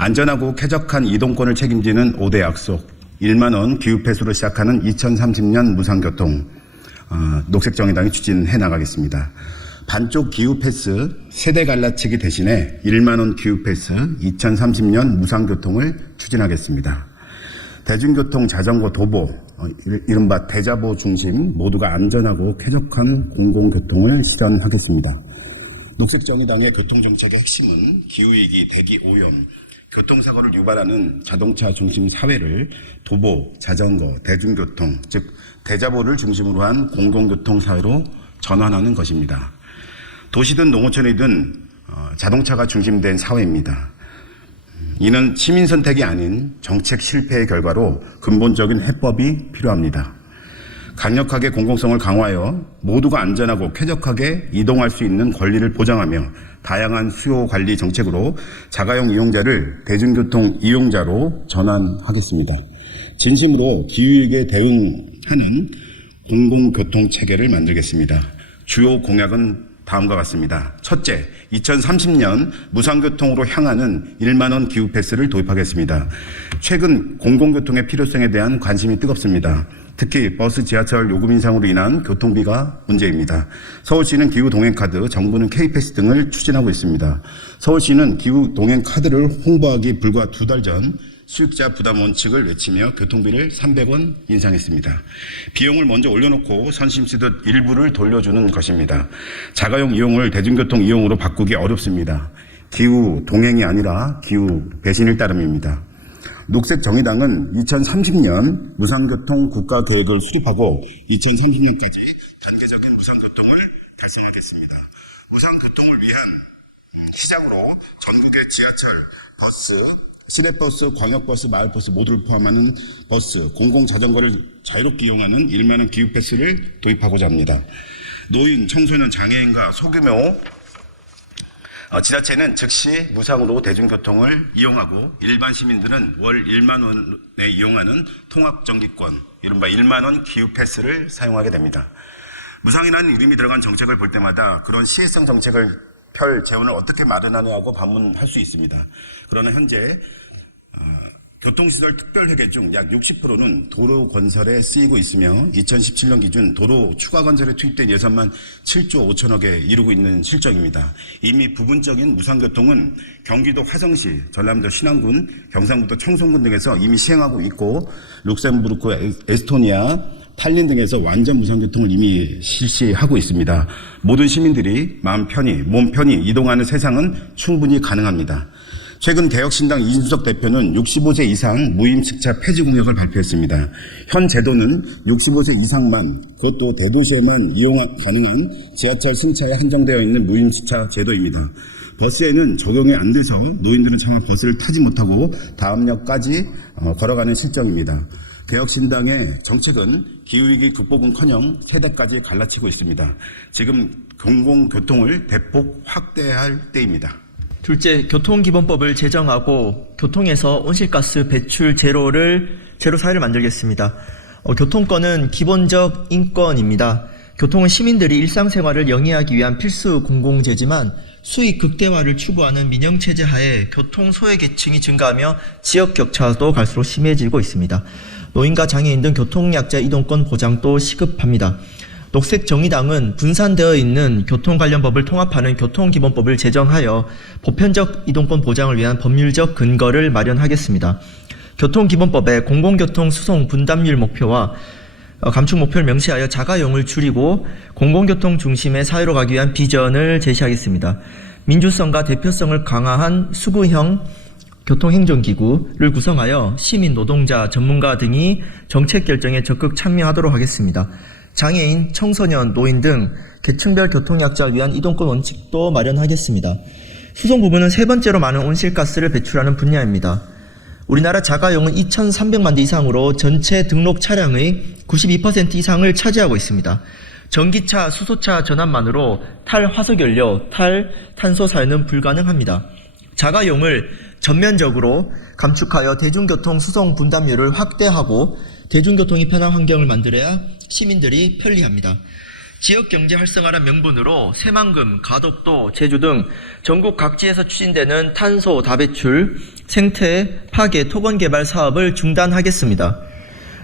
안전하고 쾌적한 이동권을 책임지는 5대 약속, 1만 원 기후패스로 시작하는 2030년 무상교통, 녹색정의당이 추진해 나가겠습니다. 반쪽 기후패스 세대 갈라치기 대신에 1만 원 기후패스 2030년 무상교통을 추진하겠습니다. 대중교통, 자전거, 도보, 이른바 대자보 중심 모두가 안전하고 쾌적한 공공교통을 실현하겠습니다. 녹색정의당의 교통정책의 핵심은 기후위기, 대기 오염, 교통사고를 유발하는 자동차 중심 사회를 도보, 자전거, 대중교통, 즉 대자보를 중심으로 한 공공교통 사회로 전환하는 것입니다. 도시든 농어촌이든 자동차가 중심된 사회입니다. 이는 시민 선택이 아닌 정책 실패의 결과로 근본적인 해법이 필요합니다. 강력하게 공공성을 강화하여 모두가 안전하고 쾌적하게 이동할 수 있는 권리를 보장하며 다양한 수요 관리 정책으로 자가용 이용자를 대중교통 이용자로 전환하겠습니다. 진심으로 기후위기에 대응하는 공공교통 체계를 만들겠습니다. 주요 공약은 다음과 같습니다. 첫째, 2030년 무상교통으로 향하는 1만 원 기후패스를 도입하겠습니다. 최근 공공교통의 필요성에 대한 관심이 뜨겁습니다. 특히 버스, 지하철 요금 인상으로 인한 교통비가 문제입니다. 서울시는 기후동행카드, 정부는 K패스 등을 추진하고 있습니다. 서울시는 기후동행카드를 홍보하기 불과 2달 전 수익자 부담 원칙을 외치며 교통비를 300원 인상했습니다. 비용을 먼저 올려놓고 선심 쓰듯 일부를 돌려주는 것입니다. 자가용 이용을 대중교통 이용으로 바꾸기 어렵습니다. 기후 동행이 아니라 기후 배신일 따름입니다. 녹색정의당은 2030년 무상교통 국가계획을 수립하고 2030년까지 단계적인 무상교통을 달성하겠습니다. 무상교통을 위한 시작으로 전국의 지하철, 버스, 시내버스, 광역버스, 마을버스 모두를 포함하는 버스, 공공자전거를 자유롭게 이용하는 1만 원 기후패스를 도입하고자 합니다. 노인, 청소년, 장애인과 소규모 지자체는 즉시 무상으로 대중교통을 이용하고 일반 시민들은 월 1만 원에 이용하는 통합정기권, 이른바 1만 원 기후패스를 사용하게 됩니다. 무상이라는 이름이 들어간 정책을 볼 때마다 그런 시혜성 정책을 펼 재원을 어떻게 마련하느냐고 반문할 수 있습니다. 그러나 현재 교통시설 특별회계 중 약 60%는 도로 건설에 쓰이고 있으며 2017년 기준 도로 추가 건설에 투입된 예산만 7조 5천억에 이르고 있는 실정입니다. 이미 부분적인 무상교통은 경기도 화성시, 전남도 신안군, 경상북도 청송군 등에서 이미 시행하고 있고 룩셈부르크, 에스토니아, 탈린 등에서 완전 무상교통을 이미 실시하고 있습니다. 모든 시민들이 마음 편히, 몸 편히 이동하는 세상은 충분히 가능합니다. 최근 개혁신당 이준석 대표는 65세 이상 무임승차 폐지 공약을 발표했습니다. 현 제도는 65세 이상만, 그것도 대도시에만 이용 가능한 지하철 승차에 한정되어 있는 무임승차 제도입니다. 버스에는 적용이 안 돼서 노인들은 차마 버스를 타지 못하고 다음 역까지 걸어가는 실정입니다. 개혁신당의 정책은 기후위기 극복은커녕 세대까지 갈라치고 있습니다. 지금 공공교통을 대폭 확대할 때입니다. 둘째, 교통기본법을 제정하고 교통에서 온실가스 배출 제로 사회를 만들겠습니다. 교통권은 기본적 인권입니다. 교통은 시민들이 일상생활을 영위하기 위한 필수 공공재지만 수익 극대화를 추구하는 민영체제 하에 교통 소외계층이 증가하며 지역 격차도 갈수록 심해지고 있습니다. 노인과 장애인 등 교통약자 이동권 보장도 시급합니다. 녹색정의당은 분산되어 있는 교통 관련 법을 통합하는 교통기본법을 제정하여 보편적 이동권 보장을 위한 법률적 근거를 마련하겠습니다. 교통기본법에 공공교통 수송 분담률 목표와 감축 목표를 명시하여 자가용을 줄이고 공공교통 중심의 사회로 가기 위한 비전을 제시하겠습니다. 민주성과 대표성을 강화한 수구형 교통행정기구를 구성하여 시민, 노동자, 전문가 등이 정책 결정에 적극 참여하도록 하겠습니다. 장애인, 청소년, 노인 등 계층별 교통약자를 위한 이동권 원칙도 마련하겠습니다. 수송 부분은 세 번째로 많은 온실가스를 배출하는 분야입니다. 우리나라 자가용은 2,300만 대 이상으로 전체 등록 차량의 92% 이상을 차지하고 있습니다. 전기차, 수소차 전환만으로 탈화석연료, 탈탄소 사회는 불가능합니다. 자가용을 전면적으로 감축하여 대중교통 수송 분담률을 확대하고 대중교통이 편한 환경을 만들어야 시민들이 편리합니다. 지역경제 활성화란 명분으로 새만금, 가덕도, 제주 등 전국 각지에서 추진되는 탄소 다배출, 생태, 파괴, 토건 개발 사업을 중단하겠습니다.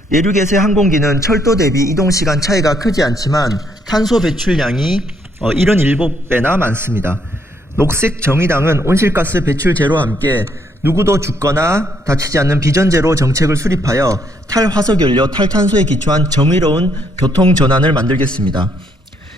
내륙에서의 항공기는 철도 대비 이동시간 차이가 크지 않지만 탄소 배출량이 77배나 많습니다. 녹색정의당은 온실가스 배출 제로와 함께 누구도 죽거나 다치지 않는 비전제로 정책을 수립하여 탈화석연료, 탈탄소에 기초한 정의로운 교통전환을 만들겠습니다.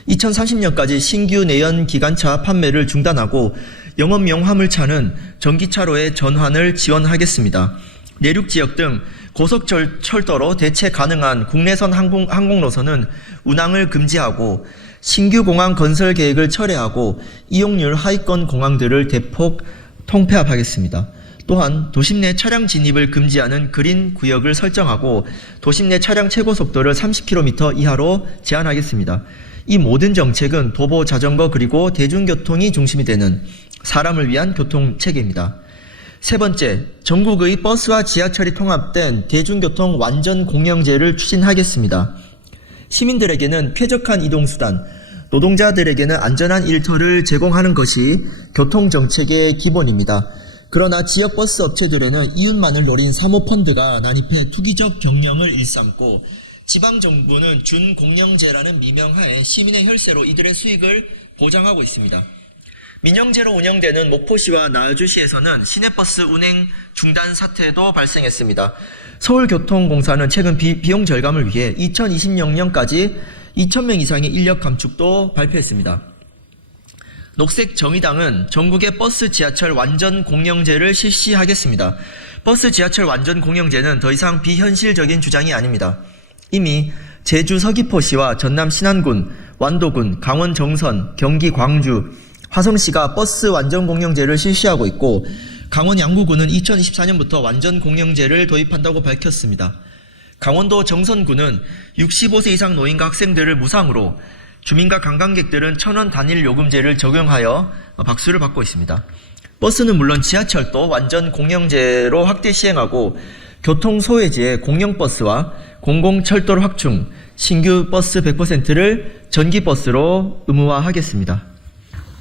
2030년까지 신규 내연 기관차 판매를 중단하고 영업용 화물차는 전기차로의 전환을 지원하겠습니다. 내륙지역 등 고속철도로 대체 가능한 국내선 항공 노선은 운항을 금지하고 신규 공항 건설 계획을 철회하고 이용률 하위권 공항들을 대폭 통폐합하겠습니다. 또한 도심 내 차량 진입을 금지하는 그린 구역을 설정하고 도심 내 차량 최고 속도를 30km 이하로 제한하겠습니다. 이 모든 정책은 도보, 자전거 그리고 대중교통이 중심이 되는 사람을 위한 교통체계입니다. 세 번째, 전국의 버스와 지하철이 통합된 대중교통 완전 공영제를 추진하겠습니다. 시민들에게는 쾌적한 이동수단, 노동자들에게는 안전한 일터를 제공하는 것이 교통정책의 기본입니다. 그러나 지역 버스 업체들에는 이윤만을 노린 사모펀드가 난입해 투기적 경영을 일삼고 지방정부는 준공영제라는 미명하에 시민의 혈세로 이들의 수익을 보장하고 있습니다. 민영제로 운영되는 목포시와 나주시에서는 시내버스 운행 중단 사태도 발생했습니다. 서울교통공사는 최근 비용 절감을 위해 2026년까지 2,000명 이상의 인력 감축도 발표했습니다. 녹색정의당은 전국의 버스 지하철 완전 공영제를 실시하겠습니다. 버스 지하철 완전 공영제는 더 이상 비현실적인 주장이 아닙니다. 이미 제주 서귀포시와 전남 신안군, 완도군, 강원 정선, 경기 광주, 화성시가 버스 완전 공영제를 실시하고 있고 강원 양구군은 2024년부터 완전 공영제를 도입한다고 밝혔습니다. 강원도 정선군은 65세 이상 노인과 학생들을 무상으로, 주민과 관광객들은 1,000원 단일 요금제를 적용하여 박수를 받고 있습니다. 버스는 물론 지하철도 완전 공영제로 확대 시행하고 교통소외지의 공영버스와 공공철도를 확충, 신규 버스 100%를 전기버스로 의무화하겠습니다.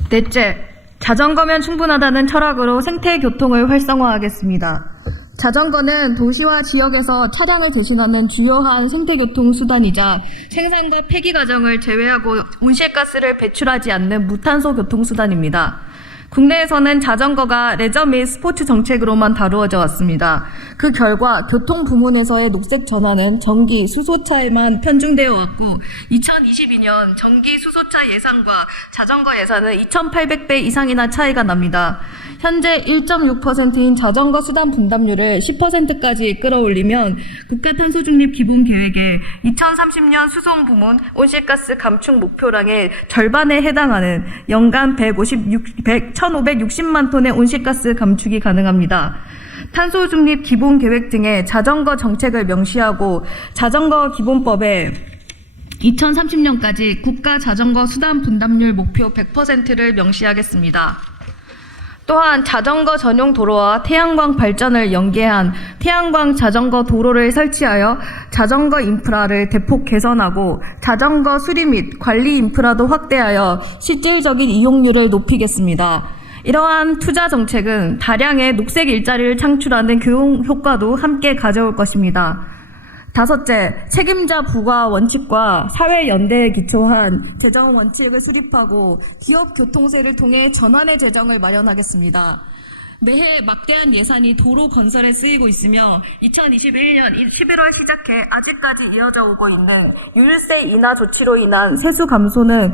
넷째, 자전거면 충분하다는 철학으로 생태교통을 활성화하겠습니다. 자전거는 도시와 지역에서 차량을 대신하는 주요한 생태교통 수단이자 생산과 폐기 과정을 제외하고 온실가스를 배출하지 않는 무탄소 교통수단입니다. 국내에서는 자전거가 레저 및 스포츠 정책으로만 다루어져 왔습니다. 그 결과 교통 부문에서의 녹색 전환은 전기 수소차에만 편중되어 왔고 2022년 전기 수소차 예산과 자전거 예산은 2,800배 이상이나 차이가 납니다. 현재 1.6%인 자전거 수단 분담률을 10%까지 끌어올리면 국가탄소중립 기본계획의 2030년 수송 부문 온실가스 감축 목표량의 절반에 해당하는 연간 1,560만 톤의 온실가스 감축이 가능합니다. 탄소중립 기본계획 등의 자전거 정책을 명시하고 자전거 기본법에 2030년까지 국가 자전거 수단 분담률 목표 100%를 명시하겠습니다. 또한 자전거 전용 도로와 태양광 발전을 연계한 태양광 자전거 도로를 설치하여 자전거 인프라를 대폭 개선하고 자전거 수리 및 관리 인프라도 확대하여 실질적인 이용률을 높이겠습니다. 이러한 투자 정책은 다량의 녹색 일자리를 창출하는 교육 효과도 함께 가져올 것입니다. 다섯째, 책임자 부과 원칙과 사회 연대에 기초한 재정 원칙을 수립하고 기업 교통세를 통해 전환의 재정을 마련하겠습니다. 매해 막대한 예산이 도로 건설에 쓰이고 있으며 2021년 11월 시작해 아직까지 이어져 오고 있는 유류세 인하 조치로 인한 세수 감소는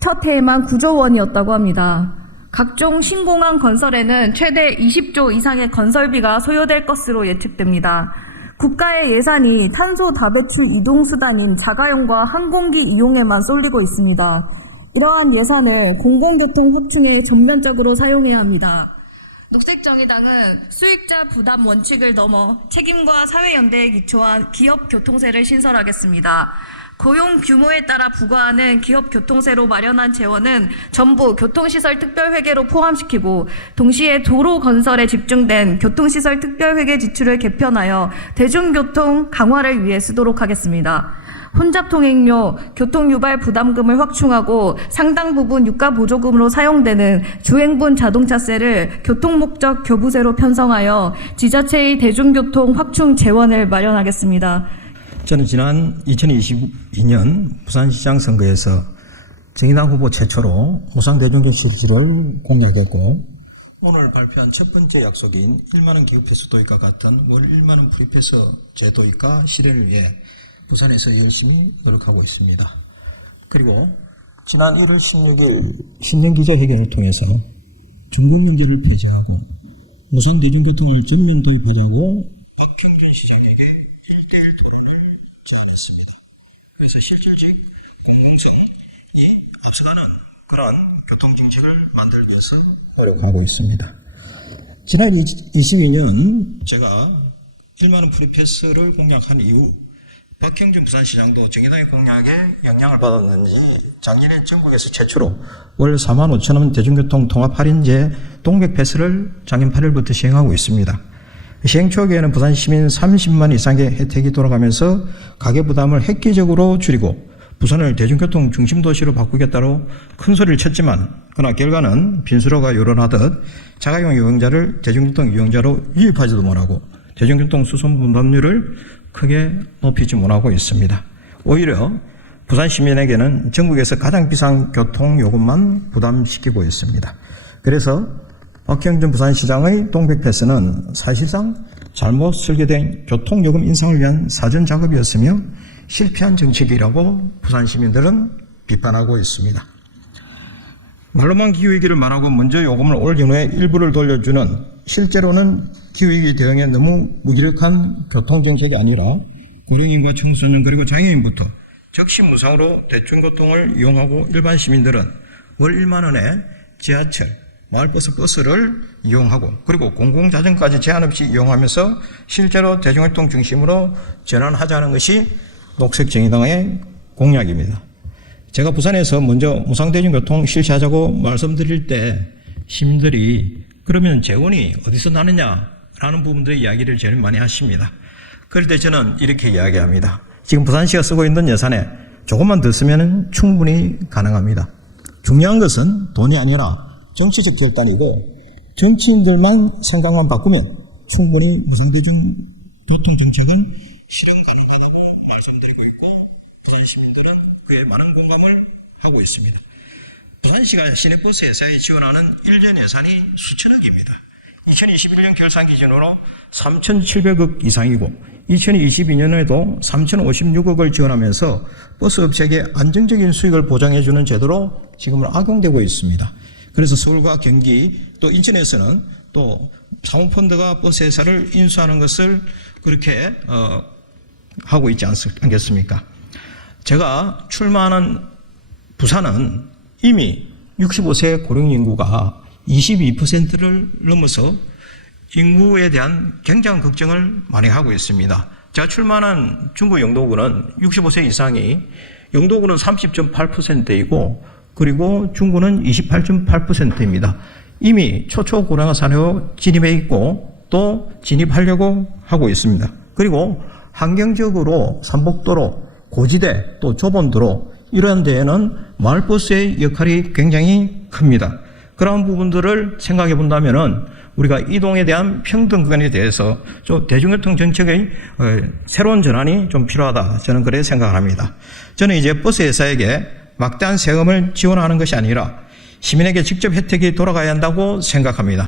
첫 해에만 9조 원이었다고 합니다. 각종 신공항 건설에는 최대 20조 이상의 건설비가 소요될 것으로 예측됩니다. 국가의 예산이 탄소 다배출 이동수단인 자가용과 항공기 이용에만 쏠리고 있습니다. 이러한 예산을 공공교통 확충에 전면적으로 사용해야 합니다. 녹색정의당은 수익자 부담 원칙을 넘어 책임과 사회연대에 기초한 기업 교통세를 신설하겠습니다. 고용 규모에 따라 부과하는 기업 교통세로 마련한 재원은 전부 교통시설 특별회계로 포함시키고 동시에 도로 건설에 집중된 교통시설 특별회계 지출을 개편하여 대중교통 강화를 위해 쓰도록 하겠습니다. 혼잡 통행료, 교통 유발 부담금을 확충하고 상당 부분 유가 보조금으로 사용되는 주행분 자동차세를 교통 목적 교부세로 편성하여 지자체의 대중교통 확충 재원을 마련하겠습니다. 저는 지난 2022년 부산시장 선거에서 정의당 후보 최초로 무상대중교통 실시를 공약했고, 오늘 발표한 첫 번째 약속인 1만원 기후패스 도입과 같은 월 1만원 프리패스 제도입과 실현을 위해 부산에서 열심히 노력하고 있습니다. 그리고 지난 1월 16일 신년기자회견을 통해서 종군문제를 폐지하고 무선 대중교통을 전면 도입하자고 박형준 시장에게 1대1 토론을 제안했습니다. 그래서 실질적 공공성이 앞서가는 그런 교통정책을 만들기 위해서 노력하고 있습니다. 지난 22년 제가 1만원 프리패스를 공약한 이후 박형준 부산시장도 정의당의 공약에 영향을 받았는지 작년에 전국에서 최초로 월 4만 5천 원 대중교통 통합 할인제 동백패스를 작년 8일부터 시행하고 있습니다. 시행 초기에는 부산 시민 30만 이상의 혜택이 돌아가면서 가계부담을 획기적으로 줄이고 부산을 대중교통 중심 도시로 바꾸겠다로 큰 소리를 쳤지만, 그러나 결과는 빈수로가 요란하듯 자가용 이용자를 대중교통 이용자로 유입하지도 못하고 대중교통 수송 분담률을 크게 높이지 못하고 있습니다. 오히려 부산 시민에게는 전국에서 가장 비싼 교통요금만 부담시키고 있습니다. 그래서 박형준 부산시장의 동백패스는 사실상 잘못 설계된 교통요금 인상을 위한 사전 작업이었으며 실패한 정책이라고 부산 시민들은 비판하고 있습니다. 말로만 기후위기를 말하고 먼저 요금을 올린 후에 일부를 돌려주는, 실제로는 기후위기 대응에 너무 무기력한 교통정책이 아니라 고령인과 청소년 그리고 장애인부터 적시 무상으로 대중교통을 이용하고 일반 시민들은 월 1만 원에 지하철, 마을버스, 버스를 이용하고 그리고 공공자전까지 제한 없이 이용하면서 실제로 대중교통 중심으로 전환하자는 것이 녹색정의당의 공약입니다. 제가 부산에서 먼저 무상대중교통 실시하자고 말씀드릴 때 시민들이 그러면 재원이 어디서 나느냐라는 부분들의 이야기를 제일 많이 하십니다. 그럴 때 저는 이렇게 이야기합니다. 지금 부산시가 쓰고 있는 예산에 조금만 더 쓰면 충분히 가능합니다. 중요한 것은 돈이 아니라 정치적 결단이고, 정치인들만 생각만 바꾸면 충분히 무상대중교통 정책은 실현 가능하다고 말씀드리고 있고, 부산 시민들은 그에 많은 공감을 하고 있습니다. 부산시가 시내버스 회사에 지원하는 1년 예산이 수천억입니다. 2021년 결산 기준으로 3,700억 이상이고 2022년에도 3,056억을 지원하면서 버스업체에게 안정적인 수익을 보장해주는 제도로 지금 악용되고 있습니다. 그래서 서울과 경기 또 인천에서는 또 사모펀드가 버스 회사를 인수하는 것을 그렇게 하고 있지 않겠습니까? 제가 출마하는 부산은 이미 65세 고령 인구가 22%를 넘어서 인구에 대한 굉장한 걱정을 많이 하고 있습니다. 제가 출마한 중구 영도구는 65세 이상이, 영도구는 30.8%이고 그리고 중구는 28.8%입니다. 이미 초초고령화 사회로 진입해 있고 또 진입하려고 하고 있습니다. 그리고 환경적으로 삼복도로, 고지대, 또 좁은 도로, 이러한 데에는 마을버스의 역할이 굉장히 큽니다. 그런 부분들을 생각해 본다면은 우리가 이동에 대한 평등권에 대해서 좀 대중교통 정책의 새로운 전환이 좀 필요하다. 저는 그렇게 생각합니다. 저는 이제 버스 회사에게 막대한 세금을 지원하는 것이 아니라 시민에게 직접 혜택이 돌아가야 한다고 생각합니다.